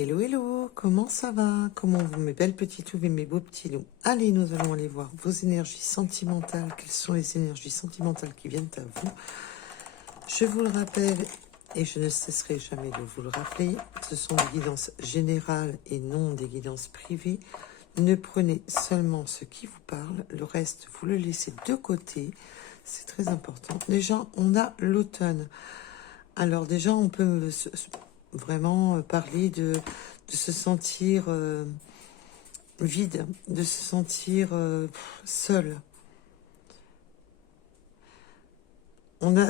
Hello, hello, comment ça va? Comment vont mes belles petites loups et mes beaux petits loups? Allez, nous allons aller voir vos énergies sentimentales. Quelles sont les énergies sentimentales qui viennent à vous? Je vous le rappelle, et je ne cesserai jamais de vous le rappeler, ce sont des guidances générales et non des guidances privées. Ne prenez seulement ce qui vous parle, le reste, vous le laissez de côté. C'est très important. Déjà, on a l'automne. Alors déjà, on peut vraiment parler de se sentir vide, de se sentir seul.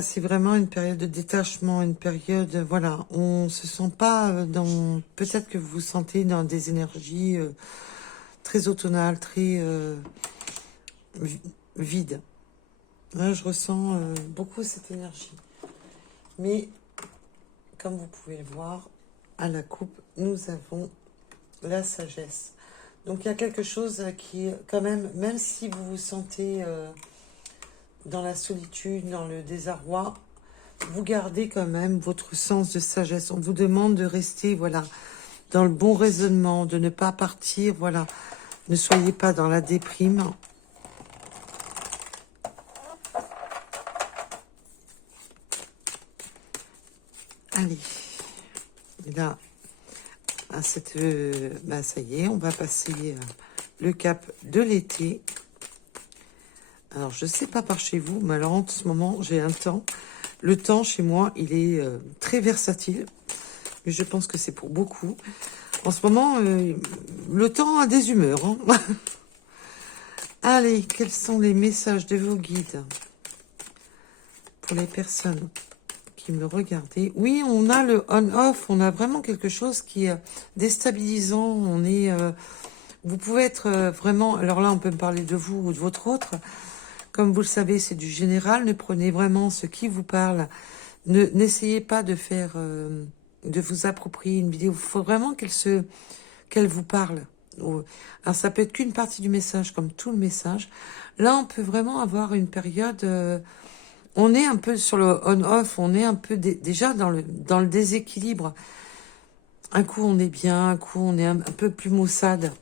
C'est vraiment une période de détachement, une période, voilà, on se sent pas dans, peut-être que vous vous sentez dans des énergies très automnales, très vides. Là, je ressens beaucoup cette énergie. Mais, comme vous pouvez le voir, à la coupe, nous avons la sagesse. Donc, il y a quelque chose qui, quand même si vous vous sentez dans la solitude, dans le désarroi, vous gardez quand même votre sens de sagesse. On vous demande de rester, voilà, dans le bon raisonnement, de ne pas partir, voilà. Ne soyez pas dans la déprime. Allez. Et là, ça y est, on va passer le cap de l'été. Alors, je ne sais pas par chez vous, mais alors en ce moment, j'ai un temps. Le temps, chez moi, il est très versatile. Mais je pense que c'est pour beaucoup. En ce moment, le temps a des humeurs. Hein. Allez, quels sont les messages de vos guides pour les personnes qui me regardaient? Oui, on a le on-off. On a vraiment quelque chose qui est déstabilisant. On est... vous pouvez être vraiment... Alors là, on peut me parler de vous ou de votre autre. Comme vous le savez, c'est du général. Ne prenez vraiment ce qui vous parle. N'essayez pas de faire, de vous approprier une vidéo. Il faut vraiment qu'elle vous parle. Alors ça peut être qu'une partie du message, comme tout le message. Là, on peut vraiment avoir une période. On est un peu sur le on-off. On est un peu déjà dans le déséquilibre. Un coup, on est bien. Un coup, on est un peu plus maussade.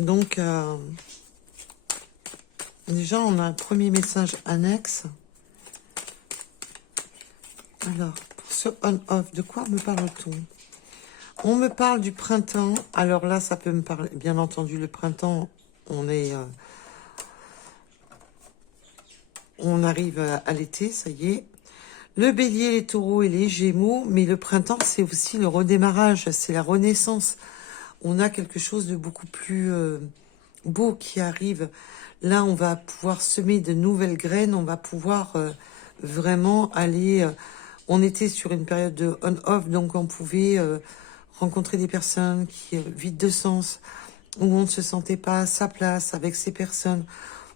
Donc. Déjà, on a un premier message annexe. Alors, pour ce on-off, de quoi me parle-t-on? On me parle du printemps. Alors là, ça peut me parler, bien entendu, le printemps, on arrive à l'été, ça y est. Le bélier, les taureaux et les gémeaux, mais le printemps, c'est aussi le redémarrage, c'est la renaissance. On a quelque chose de beaucoup plus beau qui arrive. Là, on va pouvoir semer de nouvelles graines, on va pouvoir vraiment aller... on était sur une période de on-off, donc on pouvait rencontrer des personnes qui vides de sens, où on ne se sentait pas à sa place avec ces personnes,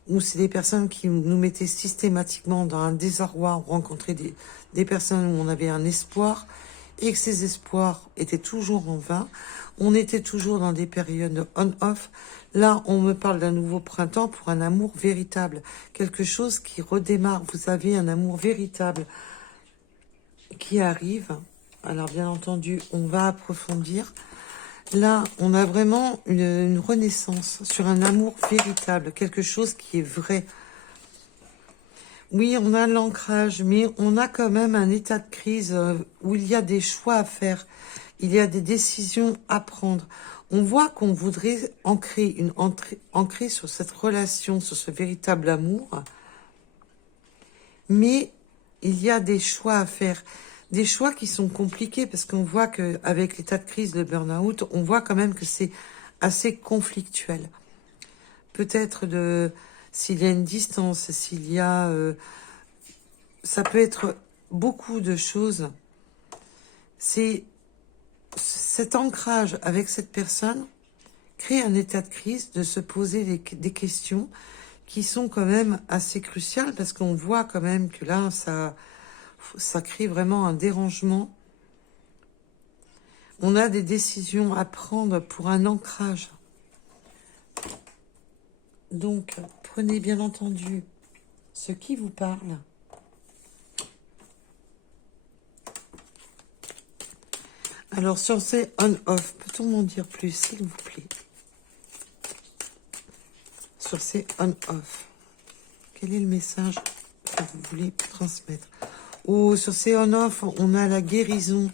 où c'est des personnes qui nous mettaient systématiquement dans un désarroi. On rencontrait des personnes où on avait un espoir, et que ces espoirs étaient toujours en vain. On était toujours dans des périodes de on-off. Là, on me parle d'un nouveau printemps pour un amour véritable. Quelque chose qui redémarre. Vous avez un amour véritable qui arrive. Alors, bien entendu, on va approfondir. Là, on a vraiment une renaissance sur un amour véritable. Quelque chose qui est vrai. Oui, on a l'ancrage, mais on a quand même un état de crise où il y a des choix à faire. Il y a des décisions à prendre. On voit qu'on voudrait ancrer sur cette relation, sur ce véritable amour. Mais il y a des choix à faire. Des choix qui sont compliqués parce qu'on voit qu'avec l'état de crise, le burn-out, on voit quand même que c'est assez conflictuel. Peut-être s'il y a une distance, s'il y a... ça peut être beaucoup de choses. C'est cet ancrage avec cette personne crée un état de crise, de se poser des questions qui sont quand même assez cruciales parce qu'on voit quand même que là, ça crée vraiment un dérangement. On a des décisions à prendre pour un ancrage. Donc, prenez bien entendu ce qui vous parle. Alors, sur ces on-off, peut-on m'en dire plus, s'il vous plaît? Sur ces on-off, quel est le message que vous voulez transmettre? Oh, sur ces on-off, on a la guérison.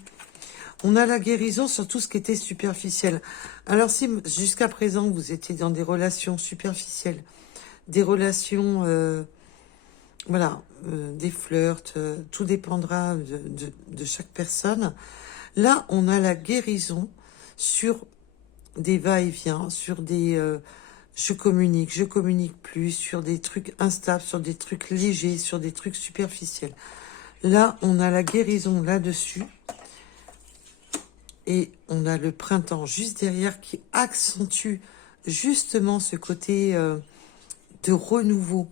On a la guérison sur tout ce qui était superficiel. Alors, si jusqu'à présent, vous étiez dans des relations superficielles, des relations, voilà, des flirts, tout dépendra de chaque personne. Là, on a la guérison sur des va-et-vient, sur des... je communique plus, sur des trucs instables, sur des trucs légers, sur des trucs superficiels. Là, on a la guérison là-dessus. Et on a le printemps juste derrière qui accentue justement ce côté de renouveau.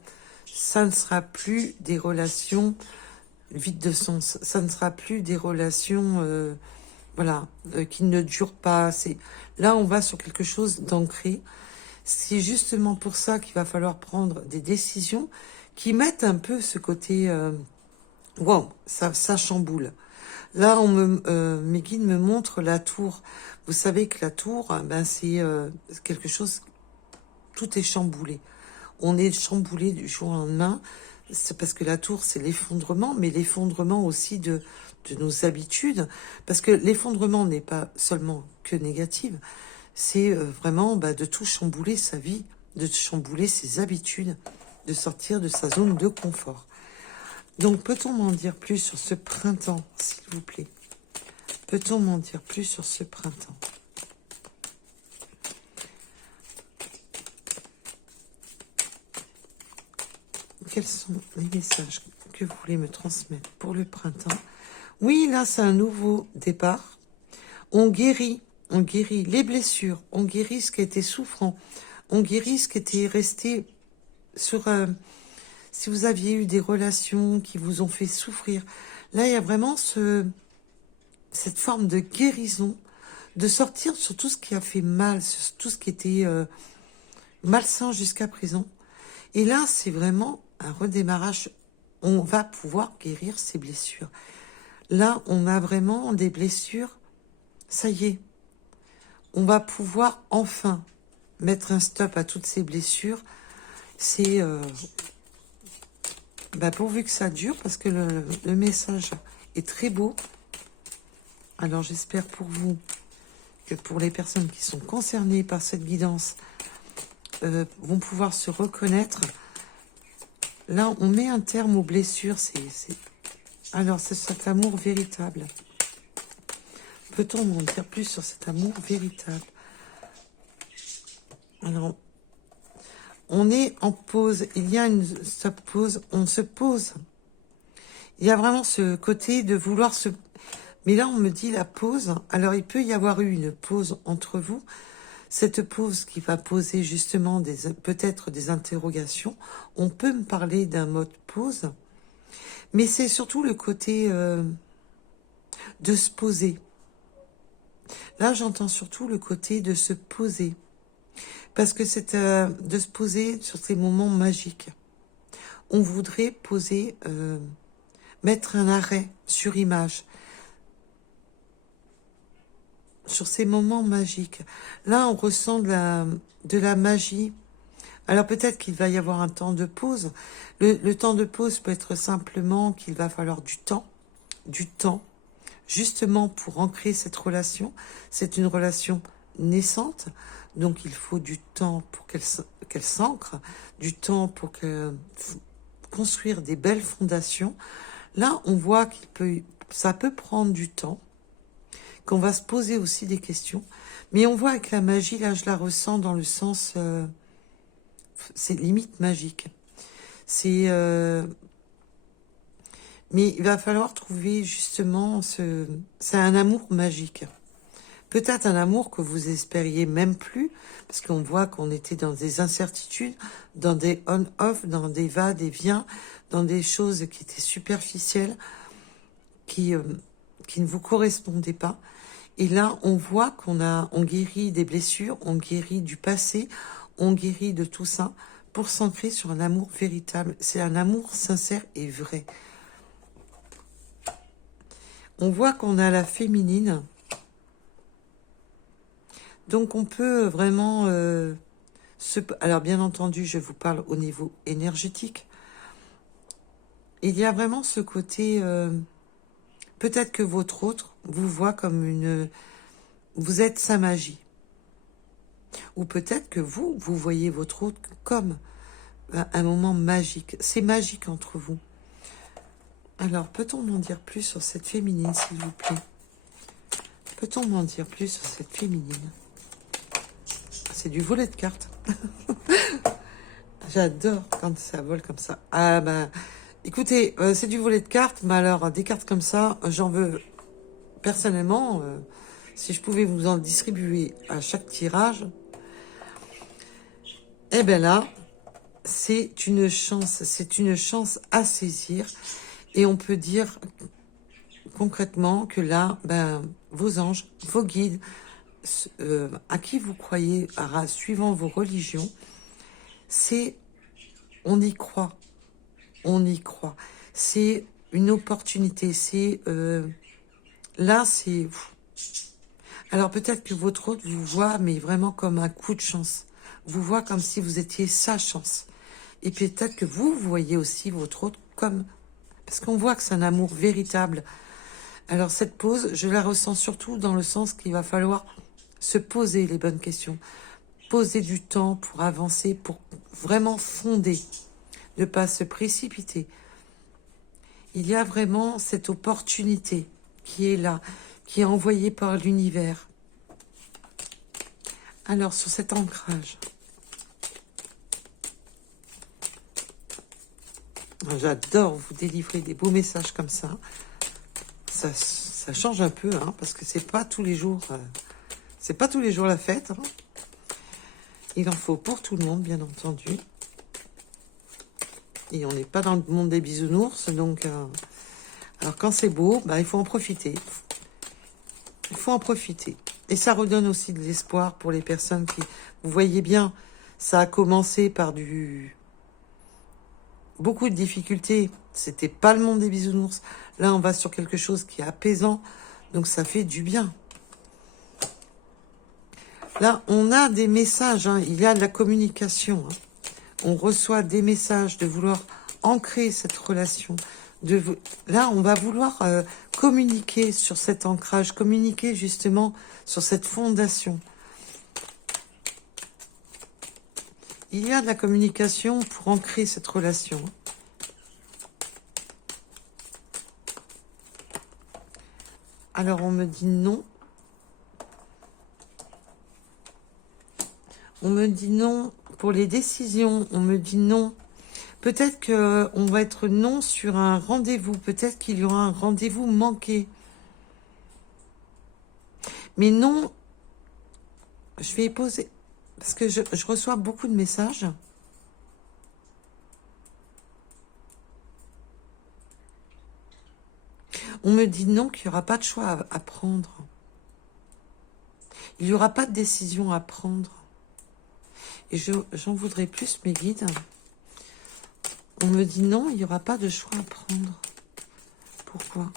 Ça ne sera plus des relations vides de sens. Ça ne sera plus des relations voilà, qui ne durent pas. Là, on va sur quelque chose d'ancré. C'est justement pour ça qu'il va falloir prendre des décisions qui mettent un peu ce côté... wow, ça chamboule. Là, mes guides me montrent la tour. Vous savez que la tour, ben, c'est quelque chose, tout est chamboulé. On est chamboulé du jour au lendemain. C'est parce que la tour, c'est l'effondrement, mais l'effondrement aussi de nos habitudes. Parce que l'effondrement n'est pas seulement que négatif, c'est vraiment de tout chambouler sa vie, de chambouler ses habitudes, de sortir de sa zone de confort. Donc, peut-on m'en dire plus sur ce printemps, s'il vous plaît? Peut-on m'en dire plus sur ce printemps? Quels sont les messages que vous voulez me transmettre pour le printemps? Oui, là, c'est un nouveau départ. On guérit les blessures, on guérit ce qui était souffrant, on guérit ce qui était resté sur... si vous aviez eu des relations qui vous ont fait souffrir, là, il y a vraiment cette forme de guérison, de sortir sur tout ce qui a fait mal, sur tout ce qui était malsain jusqu'à présent. Et là, c'est vraiment un redémarrage. On va pouvoir guérir ces blessures. Là, on a vraiment des blessures. Ça y est. On va pouvoir enfin mettre un stop à toutes ces blessures. C'est... pourvu que ça dure, parce que le message est très beau. Alors, j'espère pour vous que pour les personnes qui sont concernées par cette guidance, vont pouvoir se reconnaître. Là, on met un terme aux blessures. Alors, c'est cet amour véritable. Peut-on en dire plus sur cet amour véritable? Alors, on est en pause. Il y a une pause. On se pose. Il y a vraiment ce côté de vouloir se... Mais là, on me dit la pause. Alors, il peut y avoir eu une pause entre vous. Cette pause qui va poser justement peut-être des interrogations. On peut me parler d'un mode pause. Mais c'est surtout le côté de se poser. Là, j'entends surtout le côté de se poser. Parce que c'est de se poser sur ces moments magiques. On voudrait poser, mettre un arrêt sur image. Sur ces moments magiques. Là, on ressent de la magie. Alors peut-être qu'il va y avoir un temps de pause. Le temps de pause peut être simplement qu'il va falloir du temps, justement pour ancrer cette relation. C'est une relation naissante, donc il faut du temps pour qu'elle s'ancre, du temps pour construire des belles fondations. Là, on voit ça peut prendre du temps, qu'on va se poser aussi des questions, mais on voit avec la magie, là, je la ressens dans le sens, c'est limite magique. Mais il va falloir trouver justement c'est un amour magique. Peut-être un amour que vous espériez même plus, parce qu'on voit qu'on était dans des incertitudes, dans des on-off, dans des va-et-vient, dans des choses qui étaient superficielles, qui ne vous correspondaient pas. Et là, on voit on guérit des blessures, on guérit du passé, on guérit de tout ça pour s'ancrer sur un amour véritable. C'est un amour sincère et vrai. On voit qu'on a la féminine. Donc on peut vraiment... alors bien entendu, je vous parle au niveau énergétique. Il y a vraiment ce côté... peut-être que votre autre vous voit comme une... Vous êtes sa magie. Ou peut-être que vous voyez votre autre comme un moment magique. C'est magique entre vous. Alors, peut-on m'en dire plus sur cette féminine, s'il vous plaît? Peut-on m'en dire plus sur cette féminine? C'est du volet de cartes. J'adore quand ça vole comme ça. Ah ben, écoutez, c'est du volet de cartes, mais alors, des cartes comme ça, j'en veux personnellement, si je pouvais vous en distribuer à chaque tirage, eh bien là, c'est une chance à saisir. Et on peut dire concrètement que là, ben, vos anges, vos guides, à qui vous croyez, suivant vos religions, c'est, on y croit, on y croit. C'est une opportunité, c'est, là, c'est... Alors peut-être que votre autre vous voit, mais vraiment comme un coup de chance. Vous voit comme si vous étiez sa chance. Et peut-être que vous voyez aussi votre autre comme... Parce qu'on voit que c'est un amour véritable. Alors cette pause, je la ressens surtout dans le sens qu'il va falloir se poser les bonnes questions. Poser du temps pour avancer, pour vraiment fonder. Ne pas se précipiter. Il y a vraiment cette opportunité qui est là, qui est envoyée par l'univers. Alors sur cet ancrage... J'adore vous délivrer des beaux messages comme ça. Ça change un peu, hein, parce que c'est pas tous les jours, c'est pas tous les jours la fête. Hein. Il en faut pour tout le monde, bien entendu. Et on n'est pas dans le monde des bisounours, donc alors quand c'est beau, bah, il faut en profiter. Il faut en profiter. Et ça redonne aussi de l'espoir pour les personnes qui, vous voyez bien, ça a commencé par beaucoup de difficultés. C'était pas le monde des bisounours. Là, on va sur quelque chose qui est apaisant. Donc, ça fait du bien. Là, on a des messages. Hein. Il y a de la communication. Hein. On reçoit des messages de vouloir ancrer cette relation. Là, on va vouloir communiquer sur cet ancrage. Communiquer justement sur cette fondation. Il y a de la communication pour ancrer cette relation. Alors, on me dit non. On me dit non pour les décisions. On me dit non. Peut-être qu'on va être non sur un rendez-vous. Peut-être qu'il y aura un rendez-vous manqué. Mais non, je vais y poser... Parce que je reçois beaucoup de messages. On me dit non, qu'il n'y aura pas de choix à prendre. Il n'y aura pas de décision à prendre. Et j'en voudrais plus, mes guides. On me dit non, il n'y aura pas de choix à prendre. Pourquoi ?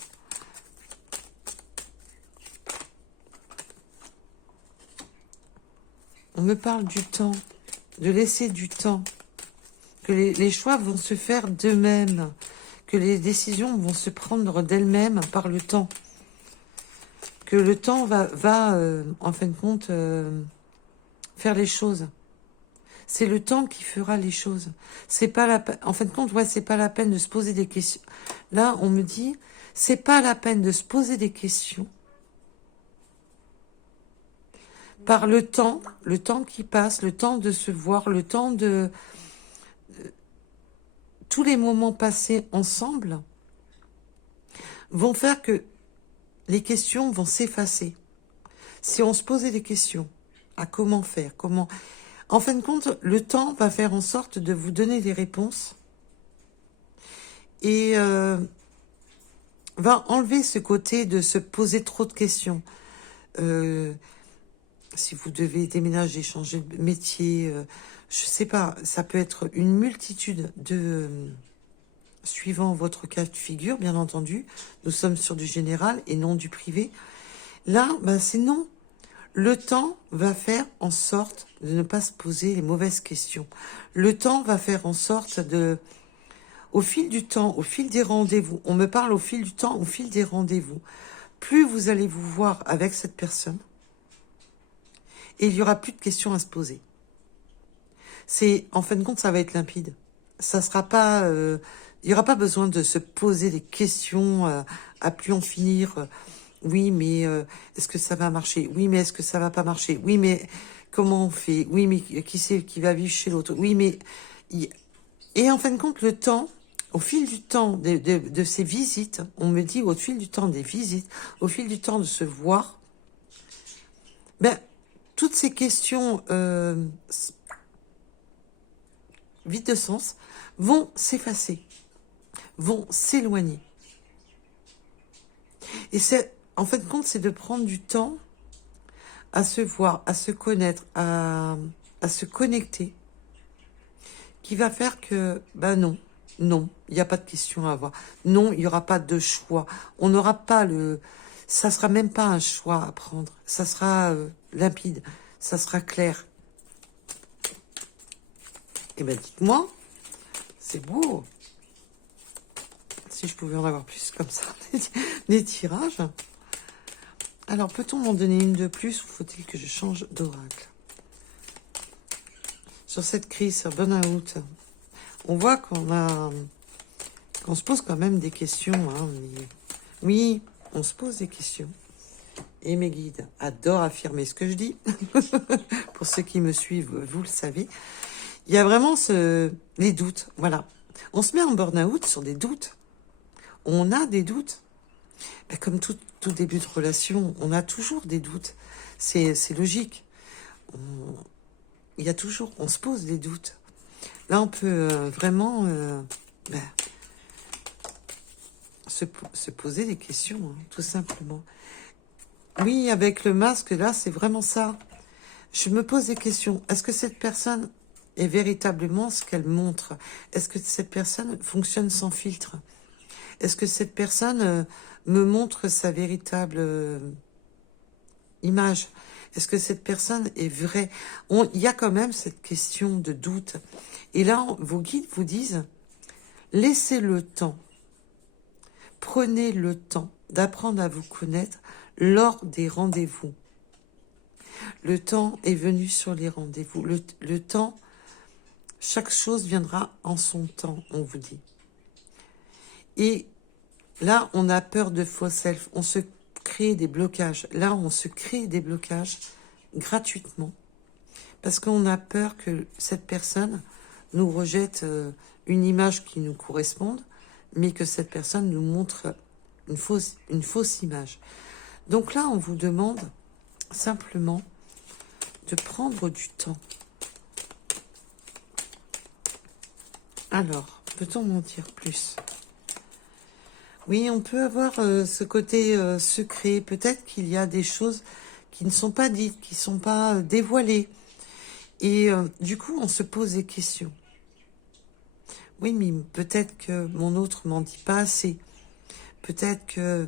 On me parle du temps, de laisser du temps, que les choix vont se faire d'eux-mêmes, que les décisions vont se prendre d'elles-mêmes par le temps, que le temps va en fin de compte, faire les choses. C'est le temps qui fera les choses. C'est pas la, en fin de compte, ouais, c'est pas la peine de se poser des questions. Là, on me dit, c'est pas la peine de se poser des questions. Par le temps qui passe, le temps de se voir, le temps de... tous les moments passés ensemble vont faire que les questions vont s'effacer. Si on se posait des questions à comment faire, comment... En fin de compte, le temps va faire en sorte de vous donner des réponses et va enlever ce côté de se poser trop de questions. Si vous devez déménager, changer de métier, je sais pas, ça peut être une multitude de... suivant votre cas de figure, bien entendu. Nous sommes sur du général et non du privé. Là, ben, c'est non. Le temps va faire en sorte de ne pas se poser les mauvaises questions. Le temps va faire en sorte de... Au fil du temps, au fil des rendez-vous, on me parle au fil du temps, au fil des rendez-vous, plus vous allez vous voir avec cette personne, et il n'y aura plus de questions à se poser. En fin de compte, ça va être limpide. Ça sera pas... il n'y aura pas besoin de se poser des questions à plus en finir. Oui, mais est-ce que ça va marcher? Oui, mais est-ce que ça va pas marcher? Oui, mais comment on fait? Oui, mais qui c'est qui va vivre chez l'autre? Oui, mais... Et en fin de compte, le temps, au fil du temps de ces visites, on me dit au fil du temps des visites, au fil du temps de se voir, ben, toutes ces questions vides de sens vont s'effacer, vont s'éloigner. Et c'est, en fin de compte, c'est de prendre du temps à se voir, à se connaître, à se connecter, qui va faire que, ben non, non, il n'y a pas de question à avoir. Non, il n'y aura pas de choix. On n'aura pas le... Ça sera même pas un choix à prendre. Ça sera limpide, ça sera clair. Eh ben dites-moi, c'est beau. Si je pouvais en avoir plus comme ça, des tirages. Alors, peut-on m'en donner une de plus ou faut-il que je change d'oracle? Sur cette crise, sur burn-out, on voit qu'on se pose quand même des questions. Hein, mais... Oui, on se pose des questions. Et mes guides adorent affirmer ce que je dis. Pour ceux qui me suivent, vous le savez. Il y a vraiment les doutes. Voilà. On se met en burn-out sur des doutes. On a des doutes. Ben, comme tout début de relation, on a toujours des doutes. C'est logique. Il y a toujours, on se pose des doutes. Là, on peut vraiment ben, se poser des questions, hein, tout simplement. Oui, avec le masque, là, c'est vraiment ça. Je me pose des questions. Est-ce que cette personne est véritablement ce qu'elle montre? Est-ce que cette personne fonctionne sans filtre? Est-ce que cette personne me montre sa véritable image? Est-ce que cette personne est vraie? Il y a quand même cette question de doute. Et là, vos guides vous disent, laissez le temps. Prenez le temps d'apprendre à vous connaître lors des rendez-vous. Le temps est venu sur les rendez-vous. Le temps, chaque chose viendra en son temps, on vous dit. Et là, on a peur de faux self. On se crée des blocages. Là, on se crée des blocages gratuitement. Parce qu'on a peur que cette personne nous rejette une image qui nous corresponde, mais que cette personne nous montre une fausse image. Donc là, on vous demande simplement de prendre du temps. Alors, peut-on m'en dire plus? Oui, on peut avoir ce côté secret. Peut-être qu'il y a des choses qui ne sont pas dites, qui ne sont pas dévoilées. Et du coup, on se pose des questions. Oui, mais peut-être que mon autre m'en dit pas assez. Peut-être que...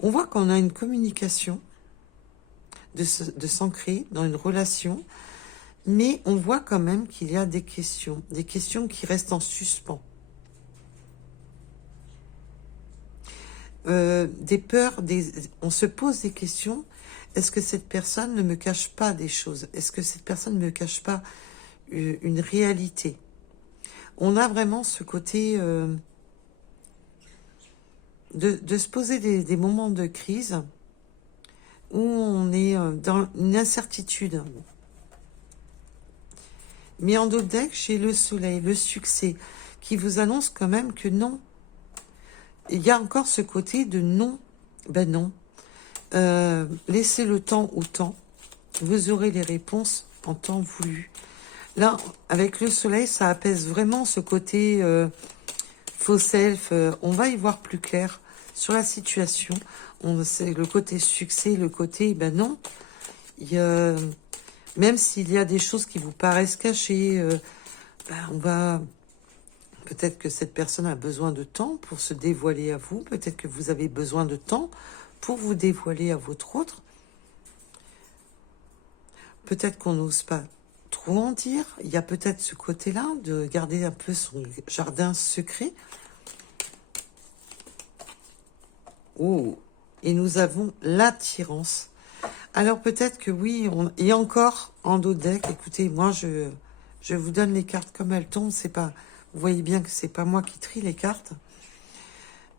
On voit qu'on a une communication de s'ancrer dans une relation, mais on voit quand même qu'il y a des questions qui restent en suspens. Des peurs, on se pose des questions. Est-ce que cette personne ne me cache pas des choses? Est-ce que cette personne ne me cache pas une réalité? On a vraiment ce côté de se poser des moments de crise où on est dans une incertitude. Mais en dos de deck, j'ai le soleil, le succès, qui vous annonce quand même que non. Il y a encore ce côté de non. Ben non. Laissez le temps au temps. Vous aurez les réponses en temps voulu. Là, avec le soleil, ça apaise vraiment ce côté faux self. On va y voir plus clair sur la situation. C'est le côté succès, le côté, ben non. Même s'il y a des choses qui vous paraissent cachées, on va... Peut-être que cette personne a besoin de temps pour se dévoiler à vous. Peut-être que vous avez besoin de temps pour vous dévoiler à votre autre. peut-être qu'on n'ose pas trop en dire. Il y a peut-être ce côté-là de garder un peu son jardin secret. Oh, et nous avons l'attirance. Alors peut-être que oui, et encore en dos de deck, écoutez, moi je vous donne les cartes comme elles tombent, c'est pas, vous voyez bien que c'est pas moi qui trie les cartes.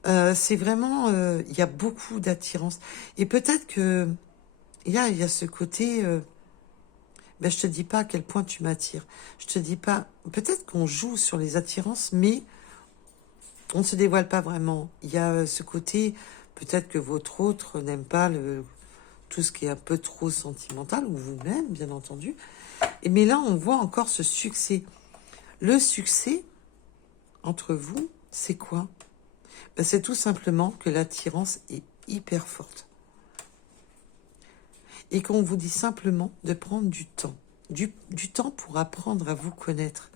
C'est vraiment, il y a beaucoup d'attirance. Et peut-être que il y a ce côté, ben je te dis pas à quel point tu m'attires. Je te dis pas, peut-être qu'on joue sur les attirances, mais on ne se dévoile pas vraiment. Il y a ce côté, peut-être que votre autre n'aime pas tout ce qui est un peu trop sentimental, ou vous-même, bien entendu. Mais là, on voit encore ce succès. Le succès, entre vous, c'est quoi? Ben, c'est tout simplement que l'attirance est hyper forte. Et qu'on vous dit simplement de prendre du temps. Du temps pour apprendre à vous connaître.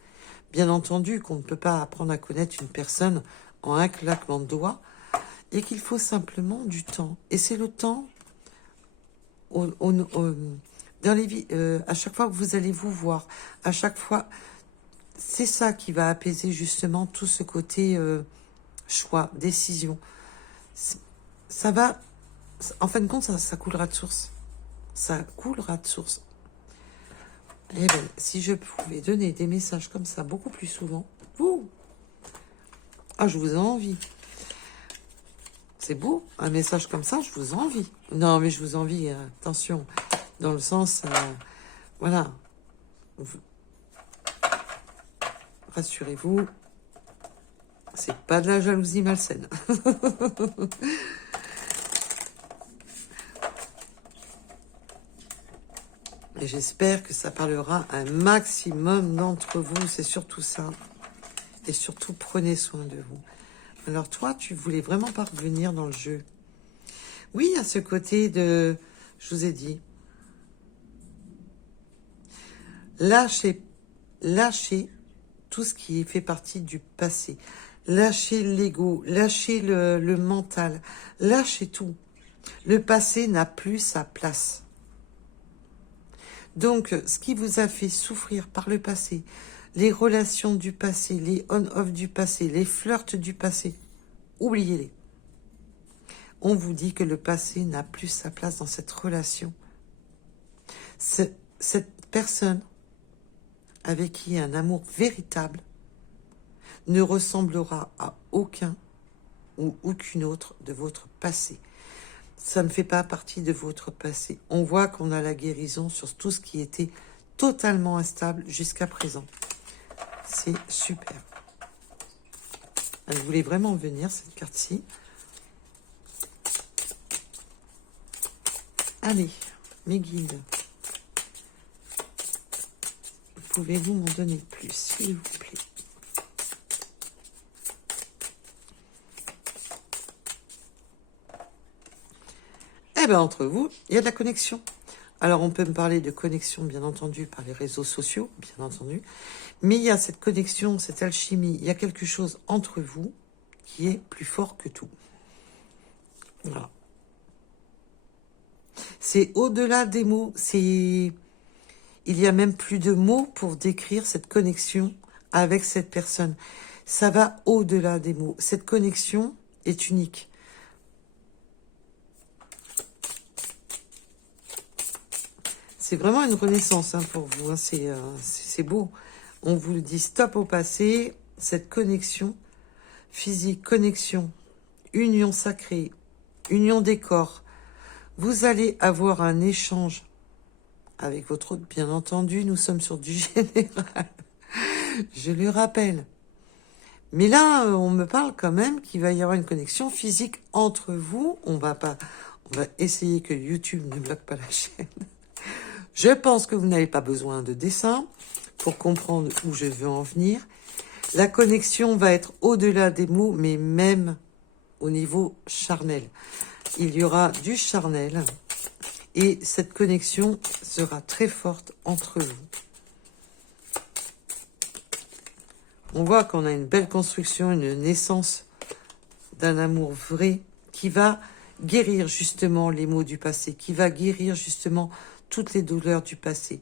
Bien entendu qu'on ne peut pas apprendre à connaître une personne en un claquement de doigts, et qu'il faut simplement du temps. Et c'est le temps, dans les vies, à chaque fois que vous allez vous voir, à chaque fois, c'est ça qui va apaiser justement tout ce côté choix, décision. Ça va, en fin de compte, ça coulera de source. Ça coulera de source. Eh bien, si je pouvais donner des messages comme ça beaucoup plus souvent, ah, je vous envie. C'est beau, un message comme ça, je vous envie. Non, mais je vous envie, attention, dans le sens, voilà. Rassurez-vous, c'est pas de la jalousie malsaine. Et j'espère que ça parlera à un maximum d'entre vous, c'est surtout ça. Et surtout, prenez soin de vous. Alors toi, tu voulais vraiment pas revenir dans le jeu. Oui, à ce côté de... Je vous ai dit. Lâchez tout ce qui fait partie du passé. Lâchez l'ego, lâchez le mental, lâchez tout. Le passé n'a plus sa place. Donc, ce qui vous a fait souffrir par le passé, les relations du passé, les on-off du passé, les flirts du passé, oubliez-les. On vous dit que le passé n'a plus sa place dans cette relation. Cette personne avec qui il y a un amour véritable ne ressemblera à aucun ou aucune autre de votre passé. Ça ne fait pas partie de votre passé. On voit qu'on a la guérison sur tout ce qui était totalement instable jusqu'à présent. C'est super. Elle voulait vraiment venir, cette carte-ci. Allez, mes guides. Pouvez-vous m'en donner plus, s'il vous plaît? Eh bien, entre vous, il y a de la connexion. Alors, on peut me parler de connexion, bien entendu, par les réseaux sociaux, bien entendu. Mais il y a cette connexion, cette alchimie. Il y a quelque chose entre vous qui est plus fort que tout. Voilà. C'est au-delà des mots. Il y a même plus de mots pour décrire cette connexion avec cette personne. Ça va au-delà des mots. Cette connexion est unique. C'est vraiment une renaissance pour vous. C'est beau. On vous dit stop au passé. Cette connexion physique, connexion, union sacrée, union des corps. Vous allez avoir un échange avec votre hôte, bien entendu. Nous sommes sur du général. Je le rappelle. Mais là, on me parle quand même qu'il va y avoir une connexion physique entre vous. On va essayer que YouTube ne bloque pas la chaîne. Je pense que vous n'avez pas besoin de dessin pour comprendre où je veux en venir. La connexion va être au-delà des mots, mais même au niveau charnel. Il y aura du charnel et cette connexion sera très forte entre vous. On voit qu'on a une belle construction, une naissance d'un amour vrai qui va guérir justement les maux du passé, qui va guérir justement toutes les douleurs du passé.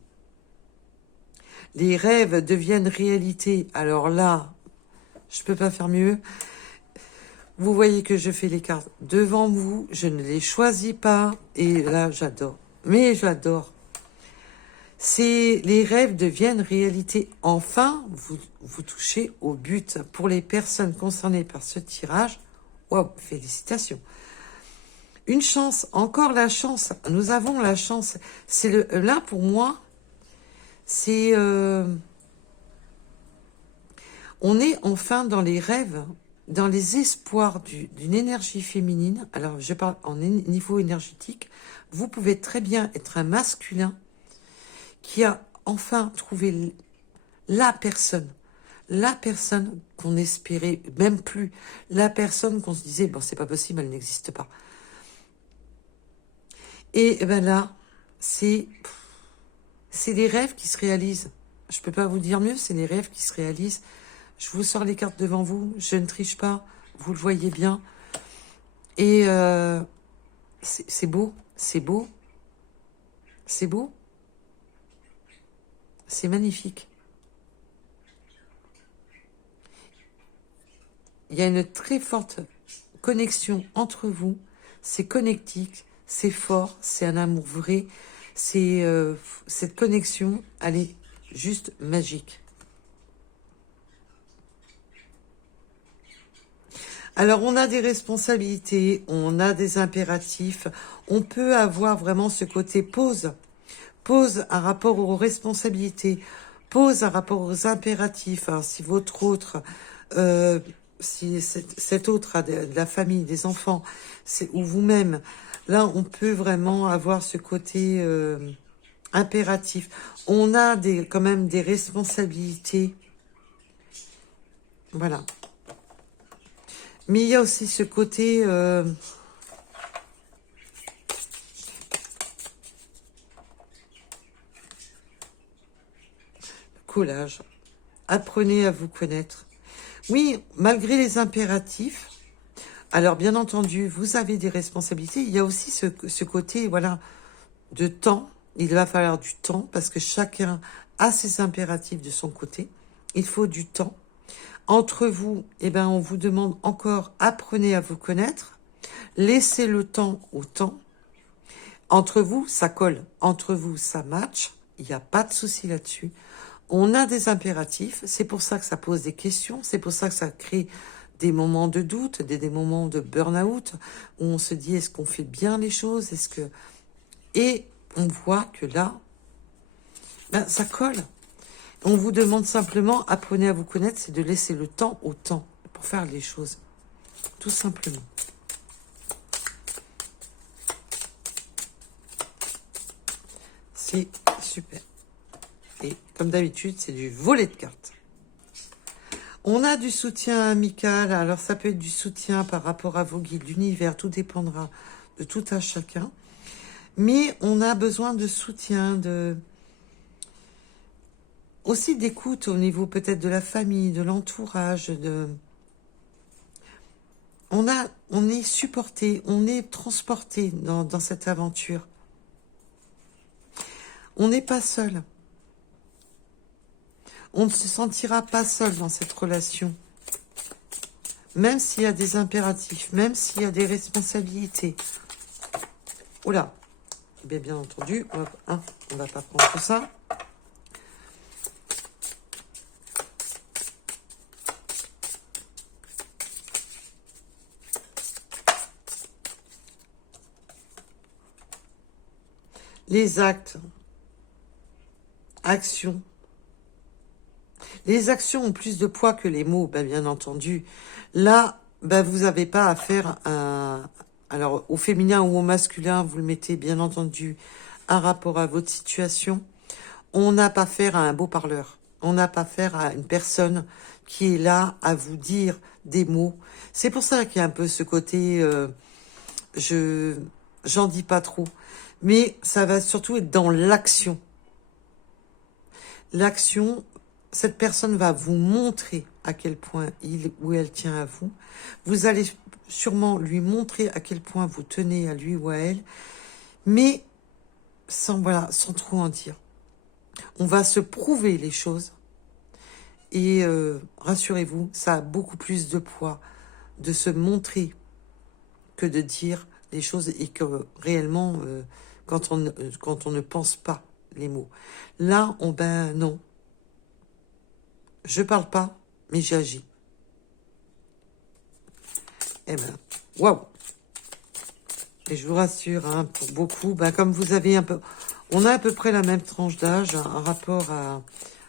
Les rêves deviennent réalité. Alors là, je peux pas faire mieux. Vous voyez que je fais les cartes devant vous. Je ne les choisis pas. Et là, j'adore. Mais j'adore. Les rêves deviennent réalité. Enfin, vous touchez au but. Pour les personnes concernées par ce tirage, waouh, félicitations. Une chance, encore la chance. Nous avons la chance. Là, pour moi, c'est... on est enfin dans les rêves, dans les espoirs d'une énergie féminine. Alors, je parle en niveau énergétique. Vous pouvez très bien être un masculin qui a enfin trouvé la personne qu'on espérait, même plus, la personne qu'on se disait, bon, c'est pas possible, elle n'existe pas. Et ben là, c'est des rêves qui se réalisent. Je peux pas vous dire mieux, c'est des rêves qui se réalisent. Je vous sors les cartes devant vous, je ne triche pas, vous le voyez bien. Et c'est beau, c'est beau, c'est beau. C'est magnifique. Il y a une très forte connexion entre vous. C'est connectique, c'est fort, c'est un amour vrai. Cette connexion, elle est juste magique. Alors, on a des responsabilités, on a des impératifs. On peut avoir vraiment ce côté pause. Pause un rapport aux responsabilités, pause un rapport aux impératifs. Alors, si votre autre, si cet autre a de la famille, des enfants, ou vous-même, là, on peut vraiment avoir ce côté impératif. On a quand même des responsabilités. Voilà. Mais il y a aussi ce côté... collage. Apprenez à vous connaître. Oui, malgré les impératifs, alors bien entendu, vous avez des responsabilités. Il y a aussi ce côté, voilà, de temps. Il va falloir du temps parce que chacun a ses impératifs de son côté. Il faut du temps. Entre vous, eh ben, on vous demande encore, apprenez à vous connaître. Laissez le temps au temps. Entre vous, ça colle. Entre vous, ça match. Il n'y a pas de souci là-dessus. On a des impératifs, c'est pour ça que ça pose des questions, c'est pour ça que ça crée des moments de doute, des moments de burn-out, où on se dit, est-ce qu'on fait bien les choses, Et on voit que là, ben, ça colle. On vous demande simplement, apprenez à vous connaître, c'est de laisser le temps au temps pour faire les choses, tout simplement. C'est super. Et comme d'habitude, c'est du volet de cartes. On a du soutien amical. Alors, ça peut être du soutien par rapport à vos guides, l'univers. Tout dépendra de tout à chacun. Mais on a besoin de soutien, aussi d'écoute au niveau peut-être de la famille, de l'entourage. On est supporté, on est transporté dans cette aventure. On n'est pas seul. On ne se sentira pas seul dans cette relation. Même s'il y a des impératifs, même s'il y a des responsabilités. Oula, bien entendu, on va pas prendre tout ça. Les actes, actions. Les actions ont plus de poids que les mots, bien entendu. Là, vous n'avez pas à faire alors, au féminin ou au masculin, vous le mettez, bien entendu, un rapport à votre situation. On n'a pas affaire à un beau parleur. On n'a pas affaire à une personne qui est là à vous dire des mots. C'est pour ça qu'il y a un peu ce côté, j'en dis pas trop. Mais ça va surtout être dans l'action. L'action, cette personne va vous montrer à quel point il ou elle tient à vous. Vous allez sûrement lui montrer à quel point vous tenez à lui ou à elle. Mais voilà, sans trop en dire. On va se prouver les choses. Et rassurez-vous, ça a beaucoup plus de poids de se montrer que de dire les choses et que réellement, quand on ne pense pas les mots. Là, non. Je parle pas, mais j'agis. Eh ben, waouh! Et je vous rassure, hein, pour beaucoup, comme vous avez on a à peu près la même tranche d'âge, un rapport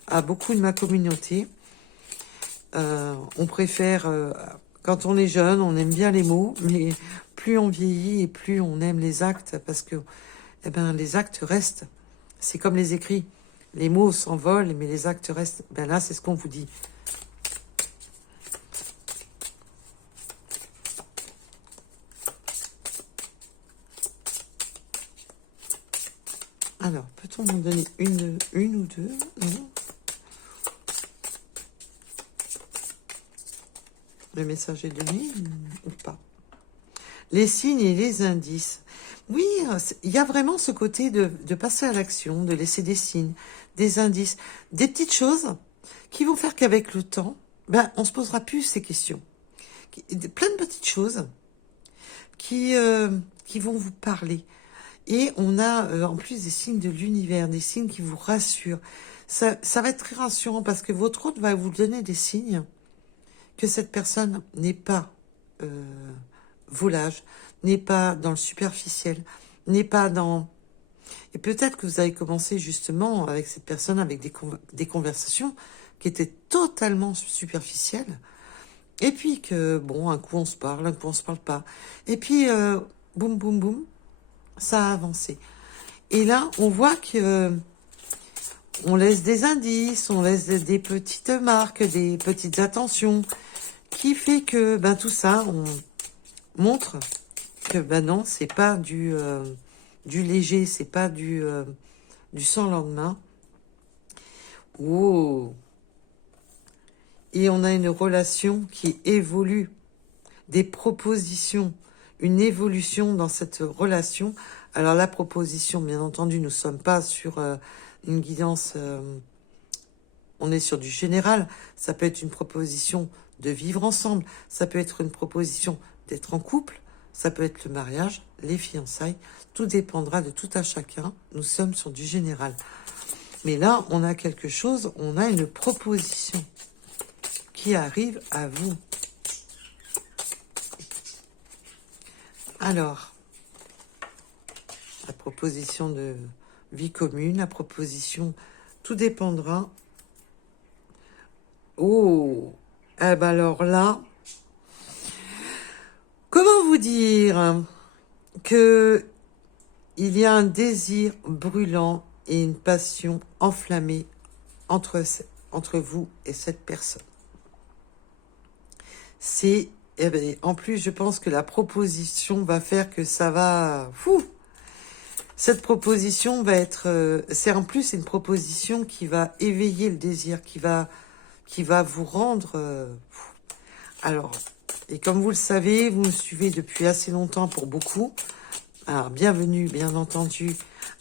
à beaucoup de ma communauté. On préfère, quand on est jeune, on aime bien les mots, mais plus on vieillit et plus on aime les actes, parce que les actes restent. C'est comme les écrits. Les mots s'envolent, mais les actes restent. Là, c'est ce qu'on vous dit. Alors, peut-on m'en donner une ou deux? Non. Le message est donné ou pas? Les signes et les indices. Oui, il y a vraiment ce côté de passer à l'action, de laisser des signes, des indices, des petites choses qui vont faire qu'avec le temps, on se posera plus ces questions. Plein de petites choses qui vont vous parler. Et on a en plus des signes de l'univers, des signes qui vous rassurent. Ça va être très rassurant parce que votre hôte va vous donner des signes que cette personne n'est pas volage, n'est pas dans le superficiel, n'est pas dans... Et peut-être que vous avez commencé justement avec cette personne avec des conversations qui étaient totalement superficielles. Et puis que, bon, un coup on se parle, un coup on se parle pas. Et puis, boum, boum, boum, ça a avancé. Et là, on voit que on laisse des indices, on laisse des petites marques, des petites attentions, qui fait que tout ça, on montre que non, c'est pas du léger, c'est pas du sans lendemain. Oh. Et on a une relation qui évolue, des propositions, une évolution dans cette relation. Alors la proposition, bien entendu, nous ne sommes pas sur une guidance, on est sur du général. Ça peut être une proposition de vivre ensemble, ça peut être une proposition d'être en couple, ça peut être le mariage, les fiançailles, tout dépendra de tout à chacun. Nous sommes sur du général. Mais là, on a quelque chose, on a une proposition qui arrive à vous. Alors, la proposition de vie commune, la proposition, tout dépendra. Oh, alors là, comment vous dire que il y a un désir brûlant et une passion enflammée entre vous et cette personne. C'est, en plus, je pense que la proposition va faire que ça va... Cette proposition va être... c'est en plus une proposition qui va éveiller le désir, qui va vous rendre... Alors, et comme vous le savez, vous me suivez depuis assez longtemps pour beaucoup. Alors, bienvenue, bien entendu,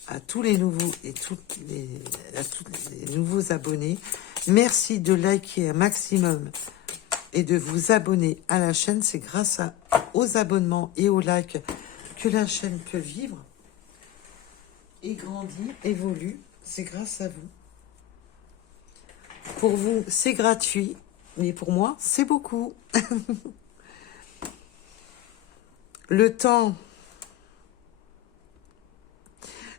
à tous les nouveaux et tous les nouveaux abonnés. Merci de liker un maximum et de vous abonner à la chaîne. C'est grâce aux abonnements et aux likes que la chaîne peut vivre et grandir, évolue. C'est grâce à vous. Pour vous, c'est gratuit, mais pour moi, c'est beaucoup. Le temps.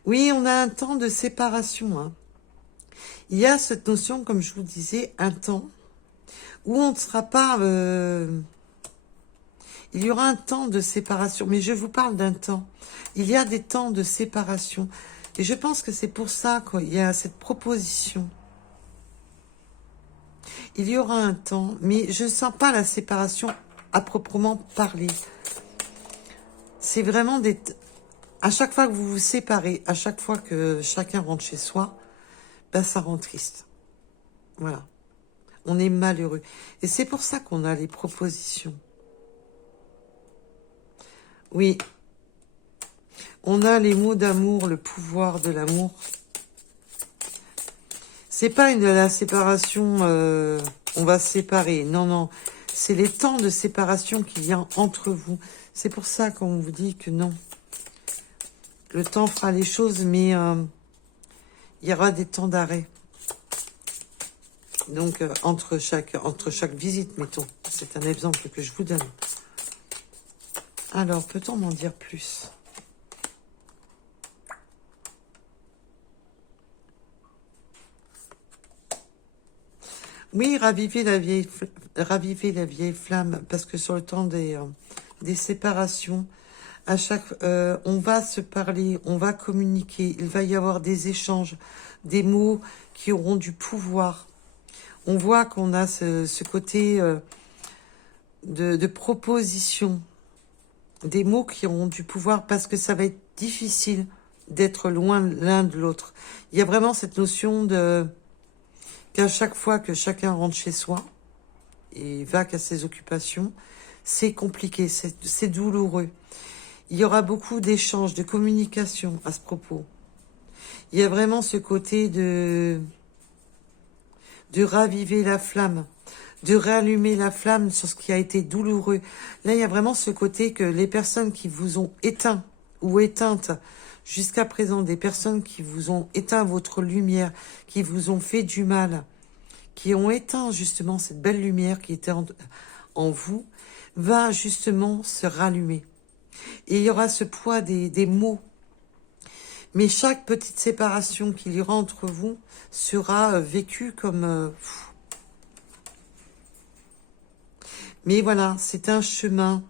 Oui, on a un temps de séparation. Hein. Il y a cette notion, comme je vous disais, un temps où on ne sera pas... il y aura un temps de séparation, mais je vous parle d'un temps. Il y a des temps de séparation. Et je pense que c'est pour ça qu'il y a cette proposition. Il y aura un temps, mais je ne sens pas la séparation à proprement parler. C'est vraiment des... À chaque fois que vous vous séparez, à chaque fois que chacun rentre chez soi, ça rend triste. Voilà. On est malheureux. Et c'est pour ça qu'on a les propositions. Oui. On a les mots d'amour, le pouvoir de l'amour. C'est pas la séparation, on va se séparer. Non, non. C'est les temps de séparation qu'il y a entre vous. C'est pour ça qu'on vous dit que non. Le temps fera les choses, mais il y aura des temps d'arrêt. Donc, entre chaque visite, mettons. C'est un exemple que je vous donne. Alors, peut-on m'en dire plus ? Oui, ravivez la vieille flamme, parce que sur le temps des séparations, on va se parler, on va communiquer, il va y avoir des échanges, des mots qui auront du pouvoir. On voit qu'on a ce côté de proposition, des mots qui auront du pouvoir, parce que ça va être difficile d'être loin l'un de l'autre. Il y a vraiment cette notion qu'à chaque fois que chacun rentre chez soi et va qu'à ses occupations, c'est compliqué, c'est douloureux. Il y aura beaucoup d'échanges, de communication à ce propos. Il y a vraiment ce côté de raviver la flamme, de rallumer la flamme sur ce qui a été douloureux. Là, il y a vraiment ce côté que les personnes qui vous ont éteint ou éteinte jusqu'à présent, des personnes qui vous ont éteint votre lumière, qui vous ont fait du mal, qui ont éteint justement cette belle lumière qui était en vous, va justement se rallumer. Et il y aura ce poids des mots. Mais chaque petite séparation qu'il y aura entre vous sera vécue comme... Mais voilà, c'est un chemin.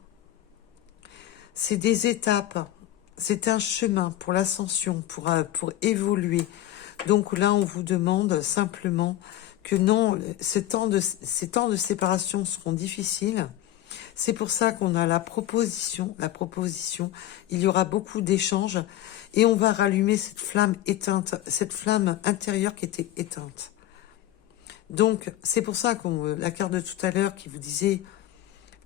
C'est des étapes. C'est un chemin pour l'ascension, pour évoluer. Donc là, on vous demande simplement que non, ces temps de séparation seront difficiles. C'est pour ça qu'on a la proposition. Il y aura beaucoup d'échanges et on va rallumer cette flamme éteinte, cette flamme intérieure qui était éteinte. Donc, c'est pour ça qu'on la carte de tout à l'heure qui vous disait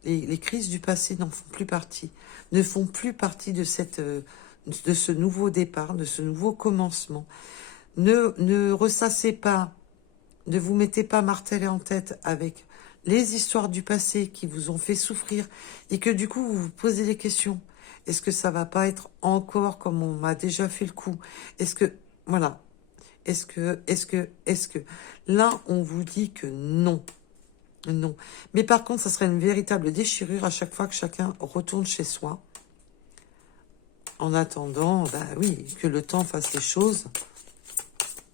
les crises du passé n'en font plus partie, ne font plus partie de ce nouveau départ, de ce nouveau commencement. Ne ressassez pas, ne vous mettez pas martelé en tête avec les histoires du passé qui vous ont fait souffrir et que du coup vous vous posez des questions. Est-ce que ça va pas être encore comme on m'a déjà fait le coup? Est-ce que, voilà. Est-ce que, là on vous dit que non. Non. Mais par contre, ça serait une véritable déchirure à chaque fois que chacun retourne chez soi. En attendant, bah oui, que le temps fasse les choses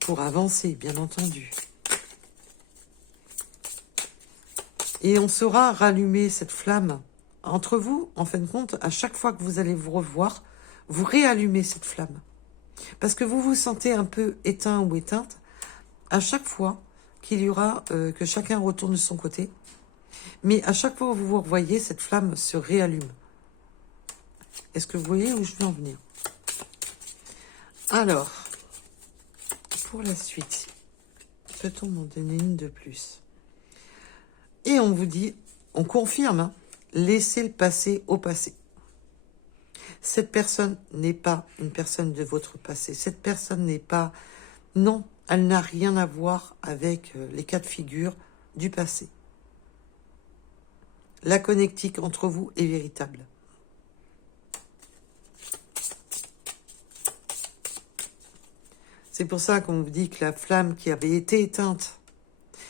pour avancer, bien entendu. Et on saura rallumer cette flamme entre vous. En fin de compte, à chaque fois que vous allez vous revoir, vous réallumez cette flamme. Parce que vous vous sentez un peu éteint ou éteinte à chaque fois qu'il y aura que chacun retourne de son côté. Mais à chaque fois que vous vous revoyez, cette flamme se réallume. Est-ce que vous voyez où je veux en venir? Alors, pour la suite, peut-on m'en donner une de plus? Et on vous dit, on confirme, hein, laissez le passé au passé. Cette personne n'est pas une personne de votre passé. Cette personne n'est pas... Non, elle n'a rien à voir avec les cas de figure du passé. La connectique entre vous est véritable. C'est pour ça qu'on vous dit que la flamme qui avait été éteinte,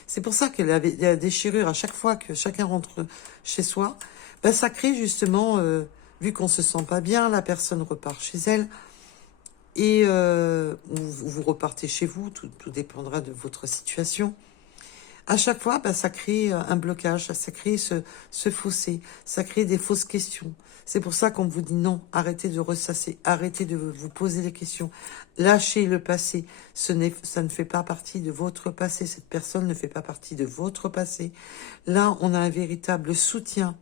c'est pour ça qu'il y a la déchirure à chaque fois que chacun rentre chez soi, ben ça crée justement, vu qu'on se sent pas bien, la personne repart chez elle, et vous repartez chez vous, tout dépendra de votre situation. À chaque fois, bah, ça crée un blocage, ça crée ce fossé, ça crée des fausses questions. C'est pour ça qu'on vous dit non, arrêtez de ressasser, arrêtez de vous poser des questions. Lâchez le passé, ça ne fait pas partie de votre passé, cette personne ne fait pas partie de votre passé. Là, on a un véritable soutien.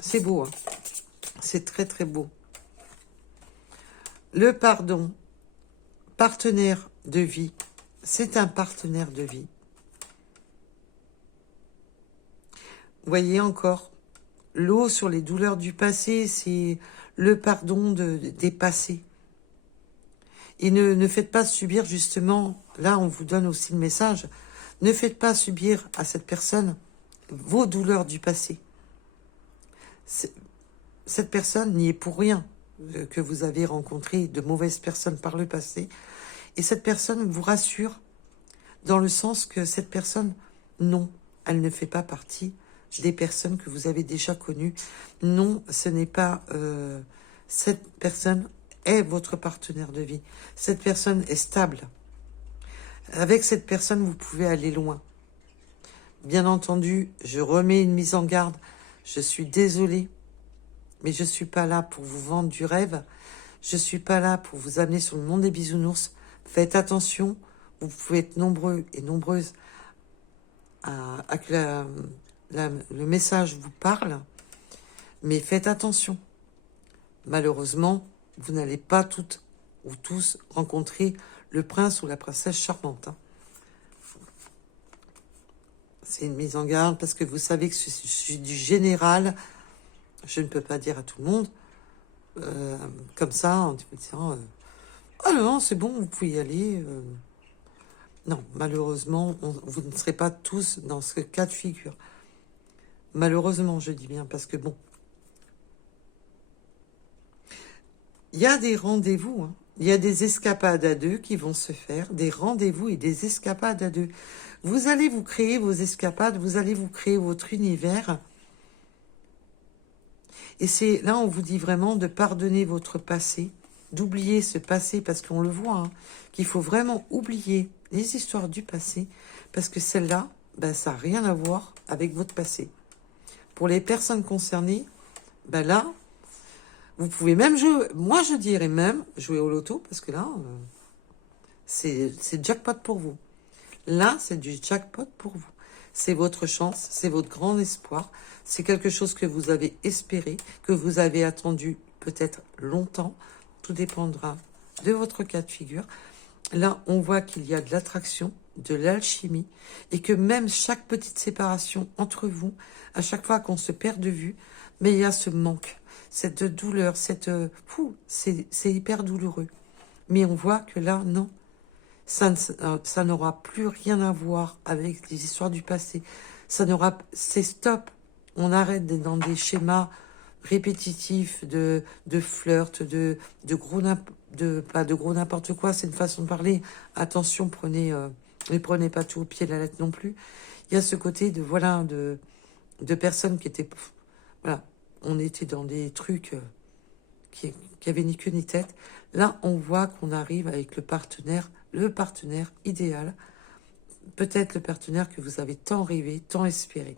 C'est beau, hein. C'est très très beau. Le pardon, partenaire de vie, c'est un partenaire de vie. voyez encore, l'eau sur les douleurs du passé, c'est le pardon des passés. Et ne faites pas subir, justement, là on vous donne aussi le message, ne faites pas subir à cette personne vos douleurs du passé. Cette personne n'y est pour rien, que vous avez rencontré de mauvaises personnes par le passé. Et cette personne vous rassure dans le sens que cette personne, non, elle ne fait pas partie des personnes que vous avez déjà connues. Non, ce n'est pas... cette personne est votre partenaire de vie. Cette personne est stable. Avec cette personne, vous pouvez aller loin. Bien entendu, je remets une mise en garde. Je suis désolée, mais je ne suis pas là pour vous vendre du rêve. Je ne suis pas là pour vous amener sur le monde des bisounours. Faites attention, vous pouvez être nombreux et nombreuses à que le message vous parle, mais faites attention. Malheureusement, vous n'allez pas toutes ou tous rencontrer le prince ou la princesse charmante. C'est une mise en garde parce que vous savez que je suis du général. Je ne peux pas dire à tout le monde, comme ça, en disant ah non, c'est bon, vous pouvez y aller. Non, malheureusement, vous ne serez pas tous dans ce cas de figure. Malheureusement, je dis bien, parce que bon, il y a des rendez-vous, hein. Il y a des escapades à deux qui vont se faire, des rendez-vous et des escapades à deux. Vous allez vous créer vos escapades, vous allez vous créer votre univers. Et c'est là, on vous dit vraiment de pardonner votre passé, d'oublier ce passé, parce qu'on le voit, hein, qu'il faut vraiment oublier les histoires du passé, parce que celle-là, ben, ça n'a rien à voir avec votre passé. Pour les personnes concernées, ben là, vous pouvez même jouer, moi je dirais même jouer au loto, parce que là, c'est jackpot pour vous. Là, c'est du jackpot pour vous. C'est votre chance, c'est votre grand espoir. C'est quelque chose que vous avez espéré, que vous avez attendu peut-être longtemps. Tout dépendra de votre cas de figure. Là, on voit qu'il y a de l'attraction, de l'alchimie, et que même chaque petite séparation entre vous, à chaque fois qu'on se perd de vue, mais il y a ce manque, cette douleur, c'est hyper douloureux. Mais on voit que là, non, ça n'aura plus rien à voir avec les histoires du passé. C'est stop. On arrête d'être dans des schémas répétitifs de flirt, pas de gros n'importe quoi, c'est une façon de parler. Attention, ne prenez pas tout au pied de la lettre non plus. Il y a ce côté de personnes qui étaient, voilà, on était dans des trucs qui avaient ni queue ni tête. Là, on voit qu'on arrive avec le partenaire idéal, peut-être le partenaire que vous avez tant rêvé, tant espéré.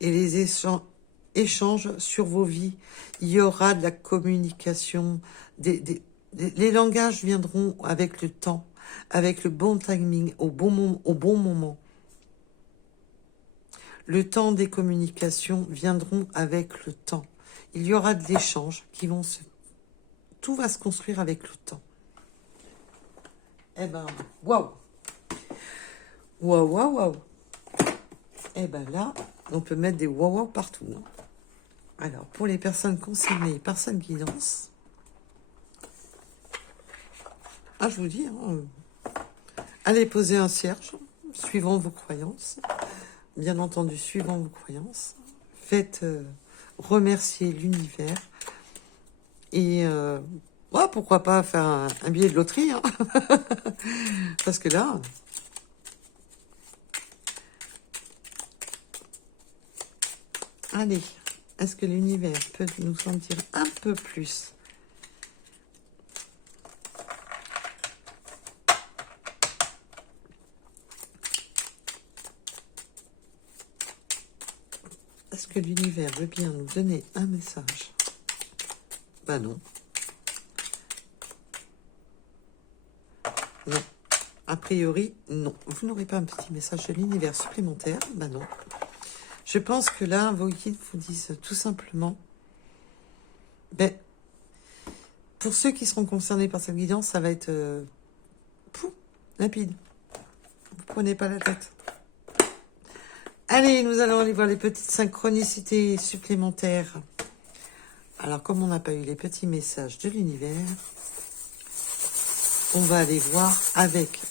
Et les échanges sur vos vies, il y aura de la communication, les langages viendront avec le temps, avec le bon timing, au bon moment. Le temps des communications viendront avec le temps. Il y aura de l'échange qui vont tout va se construire avec le temps. Eh ben, waouh! Waouh, waouh, waouh! Eh ben là, on peut mettre des waouh waouh partout. Hein. Alors, pour les personnes concernées par cette guidance, je vous dis, hein, allez poser un cierge, suivant vos croyances. Bien entendu, suivant vos croyances. Faites remercier l'univers. Et pourquoi pas faire un billet de loterie. Hein. Parce que là... Allez, est-ce que l'univers peut nous en dire un peu plus? Est-ce que l'univers veut bien nous donner un message? Ben non. Non. A priori, non. Vous n'aurez pas un petit message de l'univers supplémentaire? Ben non. Je pense que là, vos guides vous disent tout simplement, pour ceux qui seront concernés par cette guidance, ça va être limpide. Vous prenez pas la tête. Allez, nous allons aller voir les petites synchronicités supplémentaires. Alors, comme on n'a pas eu les petits messages de l'univers, on va aller voir avec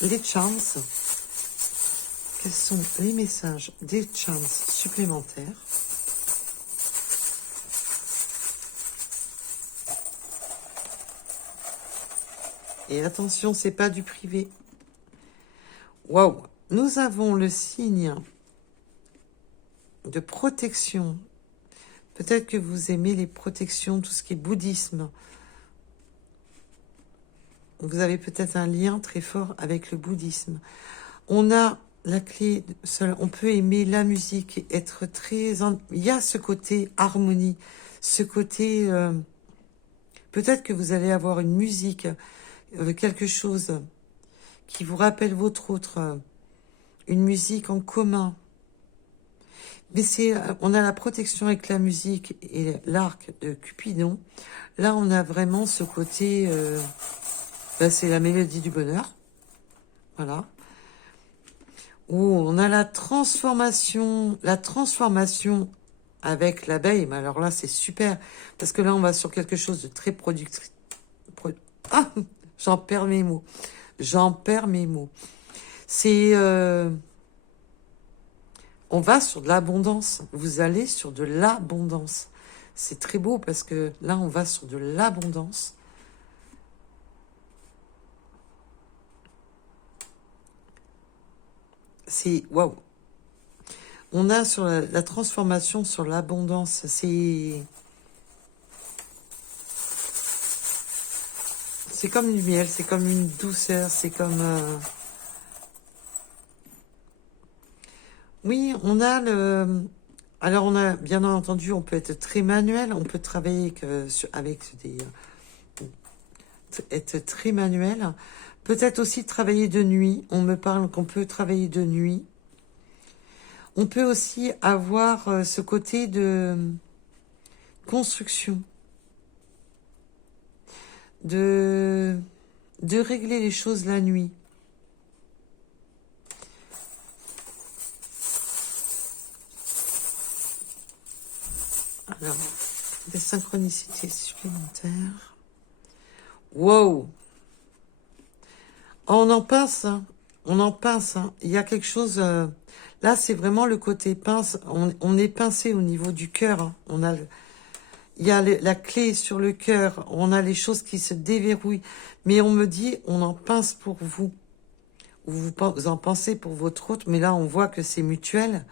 les charms. Quels sont les messages des charms supplémentaires? Et attention, c'est pas du privé. Waouh! Nous avons le signe de protection. Peut-être que vous aimez les protections, tout ce qui est bouddhisme. Vous avez peut-être un lien très fort avec le bouddhisme. On a la clé, on peut aimer la musique, et être très... Il y a ce côté harmonie, ce côté... peut-être que vous allez avoir une musique, quelque chose qui vous rappelle votre autre, une musique en commun. Mais on a la protection avec la musique et l'arc de Cupidon. Là, on a vraiment ce côté... c'est la mélodie du bonheur. Voilà. Où on a la transformation avec l'abeille. Mais alors là, c'est super. Parce que là, on va sur quelque chose de très productif. Ah, j'en perds mes mots. J'en perds mes mots. C'est... on va sur de l'abondance. Vous allez sur de l'abondance. C'est très beau parce que là, on va sur de l'abondance. C'est waouh. On a sur la transformation, sur l'abondance. C'est comme du miel, c'est comme une douceur, c'est comme... Oui, on a le... Alors, on a, bien entendu, on peut être très manuel, on peut travailler avec des... être très manuel. Peut-être aussi travailler de nuit. On me parle qu'on peut travailler de nuit. On peut aussi avoir ce côté de construction. De régler les choses la nuit. Alors, des synchronicités supplémentaires. Wow! Oh, on en pince, hein. On en pince. Hein. Il y a quelque chose... là, c'est vraiment le côté pince. On est pincé au niveau du cœur. Hein. Il y a la clé sur le cœur. On a les choses qui se déverrouillent. Mais on me dit, on en pince pour vous. Vous en pensez pour votre autre. Mais là, on voit que c'est mutuel.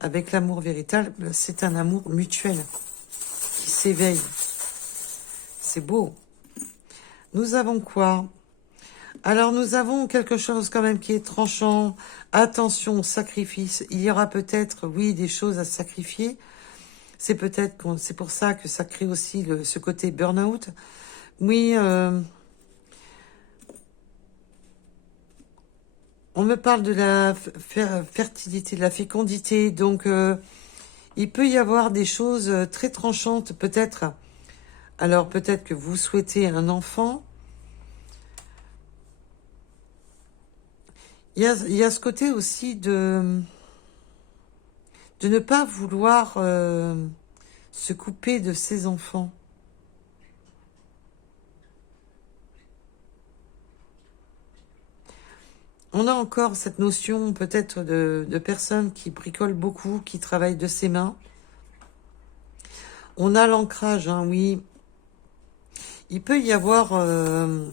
Avec l'amour véritable, c'est un amour mutuel qui s'éveille. C'est beau. Nous avons quoi? Alors, nous avons quelque chose quand même qui est tranchant. Attention, sacrifice. Il y aura peut-être, oui, des choses à sacrifier. C'est c'est pour ça que ça crée aussi ce côté burn-out. Oui, on me parle de la fertilité, de la fécondité. Donc, il peut y avoir des choses très tranchantes, peut-être. Alors, peut-être que vous souhaitez un enfant. Il y a ce côté aussi de ne pas vouloir se couper de ses enfants. On a encore cette notion peut-être de personnes qui bricolent beaucoup, qui travaillent de ses mains. On a l'ancrage, hein, oui. Il peut y avoir une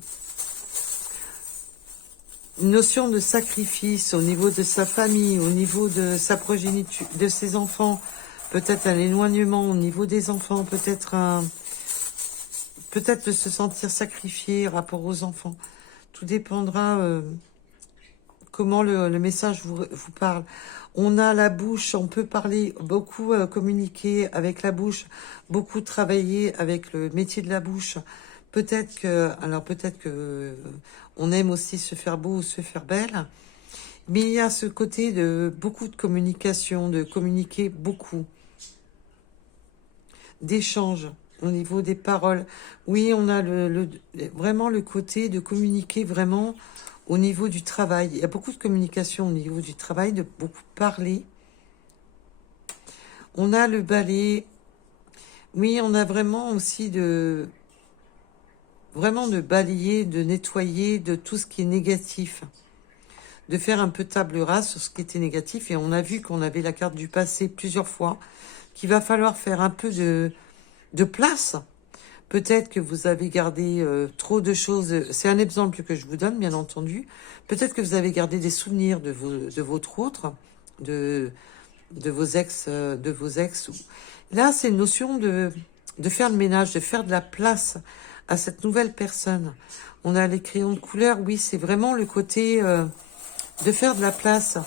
notion de sacrifice au niveau de sa famille, au niveau de sa progéniture, de ses enfants. Peut-être un éloignement au niveau des enfants, peut-être de se sentir sacrifié rapport aux enfants. Tout dépendra comment le message vous parle. On a la bouche, on peut parler beaucoup, communiquer avec la bouche, beaucoup travailler avec le métier de la bouche. Peut-être que on aime aussi se faire beau ou se faire belle. Mais il y a ce côté de beaucoup de communication, de communiquer beaucoup. D'échange au niveau des paroles. Oui, on a vraiment le côté de communiquer vraiment au niveau du travail. Il y a beaucoup de communication au niveau du travail, de beaucoup parler. On a le balai. Oui, on a vraiment aussi vraiment de balayer, de nettoyer de tout ce qui est négatif. De faire un peu table rase sur ce qui était négatif. Et on a vu qu'on avait la carte du passé plusieurs fois, qu'il va falloir faire un peu de place. Peut-être que vous avez gardé trop de choses. C'est un exemple que je vous donne, bien entendu. Peut-être que vous avez gardé des souvenirs de votre autre, de, de vos ex, de vos ex. Là, c'est une notion de faire le ménage, de faire de la place à cette nouvelle personne. On a les crayons de couleur. Oui, c'est vraiment le côté de faire de la place,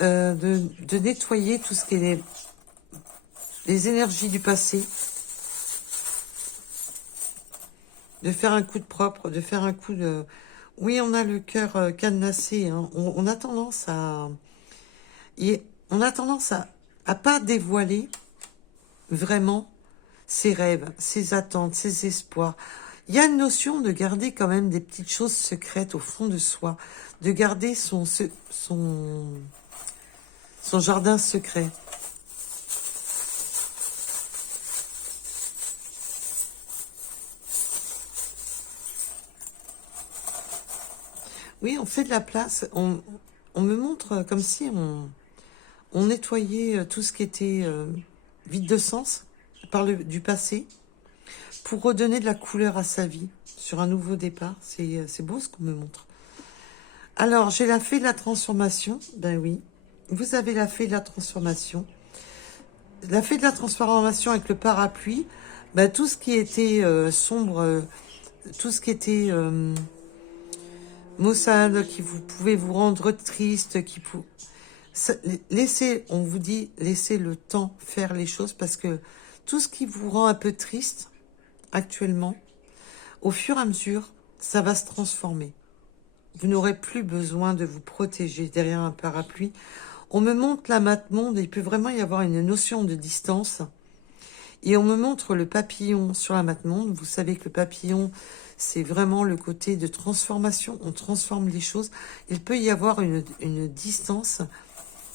de nettoyer tout ce qui est les énergies du passé, de faire un coup de propre, de faire un coup de... Oui, on a le cœur cadenassé, hein. On a tendance à... On a tendance à pas dévoiler vraiment ses rêves, ses attentes, ses espoirs. Il y a une notion de garder quand même des petites choses secrètes au fond de soi, de garder son jardin secret. Oui, on fait de la place. On me montre comme si on nettoyait tout ce qui était vide de sens du passé pour redonner de la couleur à sa vie sur un nouveau départ. C'est beau ce qu'on me montre. Alors, j'ai la fée de la transformation. Ben oui, vous avez la fée de la transformation. La fée de la transformation avec le parapluie, ben, tout ce qui était sombre, tout ce qui était maussade, qui vous pouvez vous rendre triste, laissez, on vous dit, laissez le temps faire les choses parce que tout ce qui vous rend un peu triste actuellement, au fur et à mesure, ça va se transformer. Vous n'aurez plus besoin de vous protéger derrière un parapluie. On me montre la mate-monde, il peut vraiment y avoir une notion de distance. Et on me montre le papillon sur la mate-monde. Vous savez que le papillon, c'est vraiment le côté de transformation. On transforme les choses. Il peut y avoir une distance,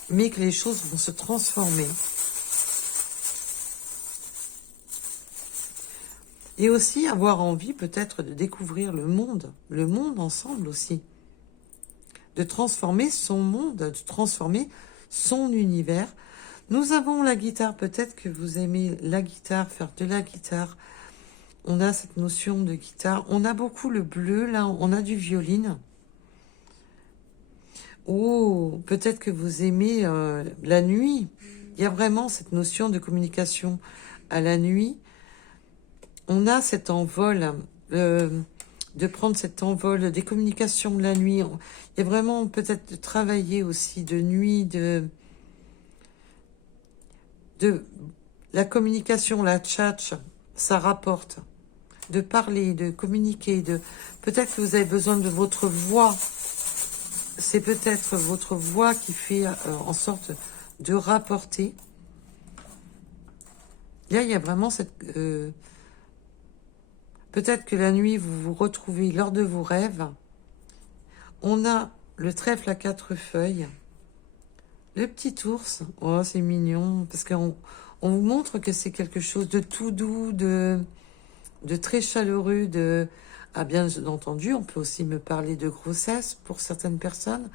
mais que les choses vont se transformer. Et aussi avoir envie peut-être de découvrir le monde ensemble aussi. De transformer son monde, de transformer son univers. Nous avons la guitare, peut-être que vous aimez la guitare, faire de la guitare. On a cette notion de guitare. On a beaucoup le bleu, là, on a du violine. Oh, peut-être que vous aimez la nuit. Il y a vraiment cette notion de communication à la nuit. On a cet envol, de prendre cet envol des communications de la nuit. Il y a vraiment peut-être de travailler aussi de nuit, de la communication, la tchatch, ça rapporte. De parler, de communiquer, peut-être que vous avez besoin de votre voix. C'est peut-être votre voix qui fait en sorte de rapporter. Là, il y a vraiment cette... peut-être que la nuit, vous vous retrouvez lors de vos rêves. On a le trèfle à 4 feuilles. Le petit ours. Oh, c'est mignon. Parce qu'on vous montre que c'est quelque chose de tout doux, de très chaleureux. Ah, bien entendu, on peut aussi me parler de grossesse pour certaines personnes.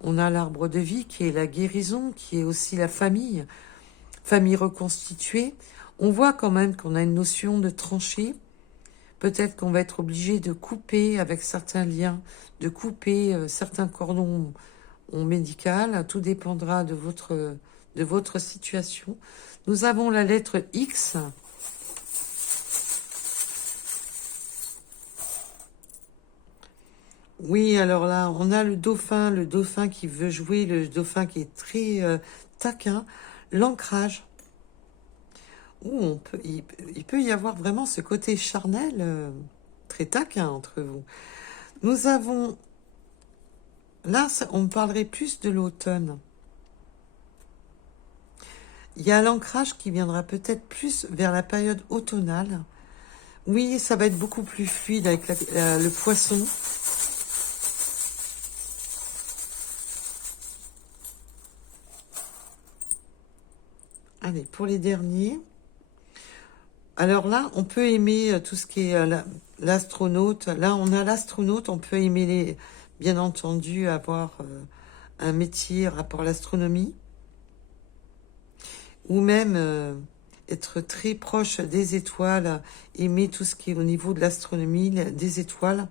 On a l'arbre de vie qui est la guérison, qui est aussi la famille reconstituée. On voit quand même qu'on a une notion de tranchée. Peut-être qu'on va être obligé de couper avec certains liens, de couper certains cordons médicaux. Tout dépendra de votre situation. Nous avons la lettre X. Oui, alors là, on a le dauphin qui veut jouer, le dauphin qui est très taquin. L'ancrage. Où il peut y avoir vraiment ce côté charnel, très taquin entre vous. Nous avons, là, on parlerait plus de l'automne. Il y a l'ancrage qui viendra peut-être plus vers la période automnale. Oui, ça va être beaucoup plus fluide avec le poisson. Allez, pour les derniers. Alors là, on peut aimer tout ce qui est l'astronaute. Là, on a l'astronaute. On peut aimer, bien entendu, avoir un métier rapport à l'astronomie. Ou même être très proche des étoiles, aimer tout ce qui est au niveau de l'astronomie, des étoiles.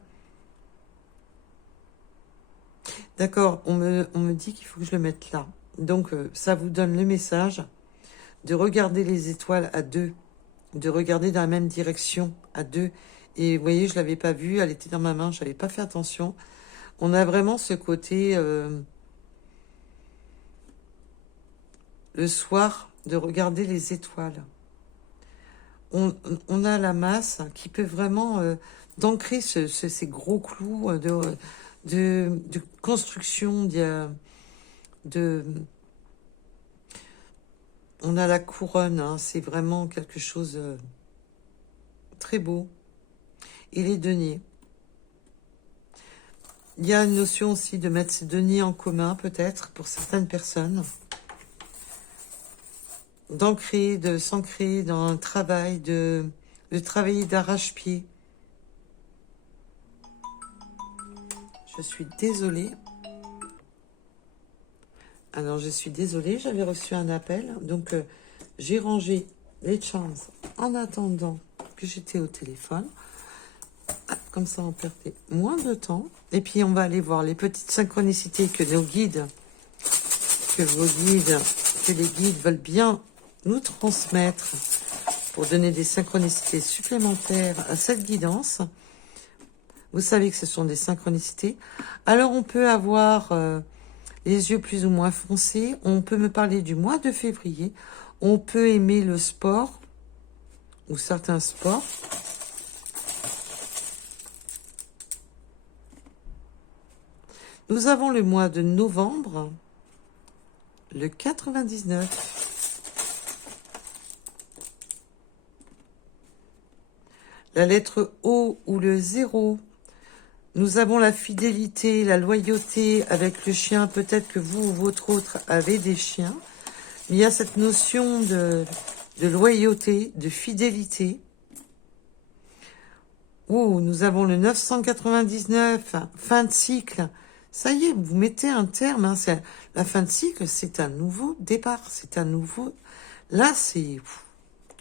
D'accord, on me dit qu'il faut que je le mette là. Donc, ça vous donne le message de regarder les étoiles à deux, de regarder dans la même direction à deux. Et vous voyez, je l'avais pas vue, elle était dans ma main, je n'avais pas fait attention. On a vraiment ce côté, le soir, de regarder les étoiles. On a la masse qui peut vraiment d'ancrer ces gros clous de construction. On a la couronne, hein, c'est vraiment quelque chose très beau. Et les deniers. Il y a une notion aussi de mettre ces deniers en commun, peut-être, pour certaines personnes. D'ancrer, de s'ancrer dans un travail, de travailler d'arrache-pied. Je suis désolée. Alors, je suis désolée, j'avais reçu un appel. Donc, j'ai rangé les charms en attendant que j'étais au téléphone. Comme ça, on perdait moins de temps. Et puis, on va aller voir les petites synchronicités que nos guides, que les guides veulent bien nous transmettre pour donner des synchronicités supplémentaires à cette guidance. Vous savez que ce sont des synchronicités. Alors, on peut avoir les yeux plus ou moins foncés. On peut me parler du mois de février. On peut aimer le sport ou certains sports. Nous avons le mois de novembre, le 99. La lettre O ou le 0. Nous avons la fidélité, la loyauté avec le chien. Peut-être que vous ou votre autre avez des chiens. Mais il y a cette notion de loyauté, de fidélité. Oh, nous avons le 999, fin de cycle. Ça y est, vous mettez un terme. Hein, la fin de cycle, c'est un nouveau départ. C'est un nouveau... Là, c'est...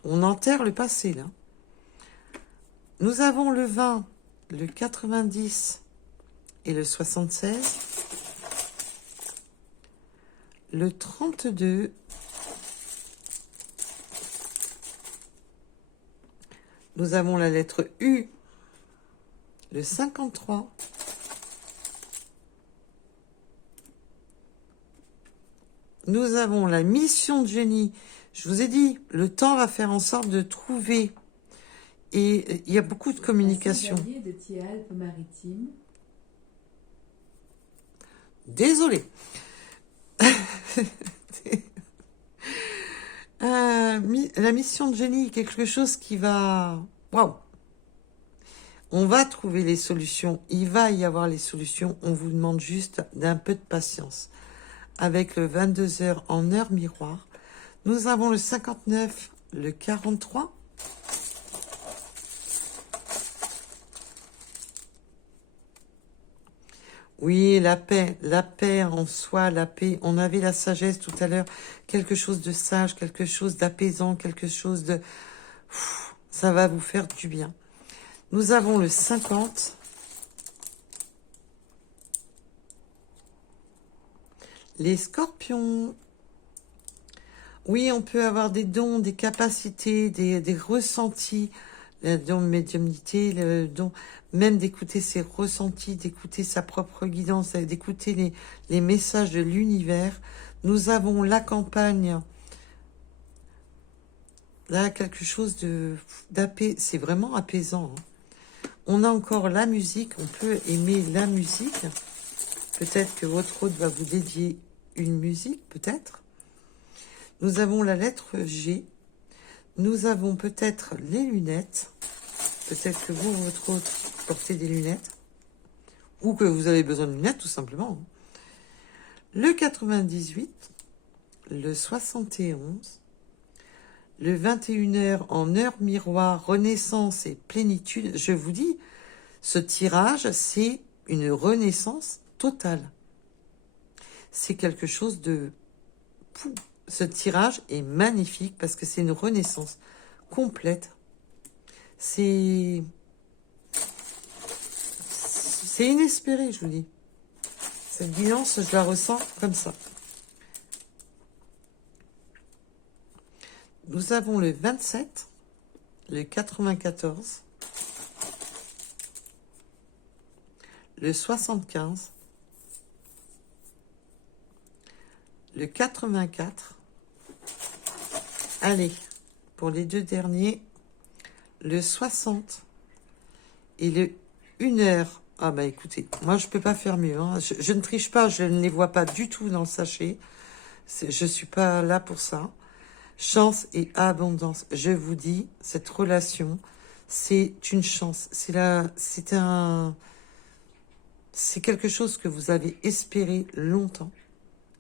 On enterre le passé, là. Nous avons le 20, le 90 et le 76. Le 32. Nous avons la lettre U, le 53. Nous avons la mission de génie. Je vous ai dit, le temps va faire en sorte de trouver. Et il y a beaucoup de communication. De Thiers-Alpes-Maritimes. Désolée. La mission de génie, quelque chose qui va... Waouh! On va trouver les solutions. Il va y avoir les solutions. On vous demande juste d'un peu de patience. Avec le 22h en heure miroir, nous avons le 59, le 43. Oui, la paix en soi, la paix. On avait la sagesse tout à l'heure, quelque chose de sage, quelque chose d'apaisant, quelque chose de... Ça va vous faire du bien. Nous avons le 50. Les scorpions. Oui, on peut avoir des dons, des capacités, des ressentis, le don de médiumnité, le don même d'écouter ses ressentis, d'écouter sa propre guidance, d'écouter les messages de l'univers. Nous avons la campagne. Là, quelque chose d'apaisant. C'est vraiment apaisant. Hein. On a encore la musique. On peut aimer la musique. Peut-être que votre hôte va vous dédier une musique, peut-être. Nous avons la lettre G. Nous avons peut-être les lunettes. Peut-être que vous, votre hôte, portez des lunettes. Ou que vous avez besoin de lunettes, tout simplement. Le 98. Le 71. Le 21h en heure miroir, renaissance et plénitude. Je vous dis, ce tirage, c'est une renaissance totale. C'est quelque chose de... Ce tirage est magnifique parce que c'est une renaissance complète. C'est inespéré, je vous dis. Cette guidance, je la ressens comme ça. Nous avons le 27, le 94, le 75, le 84. Allez, pour les deux derniers, le 60 et le 1 heure. Ah bah écoutez, moi je peux pas faire mieux. Hein. Je ne triche pas, je ne les vois pas du tout dans le sachet. Je suis pas là pour ça. Chance et abondance. Je vous dis, cette relation, c'est une chance. C'est quelque chose que vous avez espéré longtemps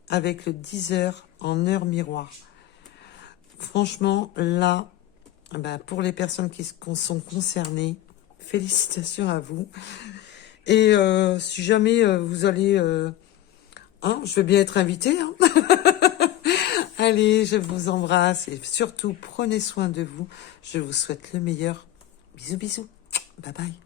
avec le 10 heures en heure miroir. Franchement, là, ben, pour les personnes qui sont concernées, félicitations à vous. Et si jamais vous allez... hein, je veux bien être invitée. Hein. Allez, je vous embrasse et surtout, prenez soin de vous. Je vous souhaite le meilleur. Bisous, bisous. Bye bye.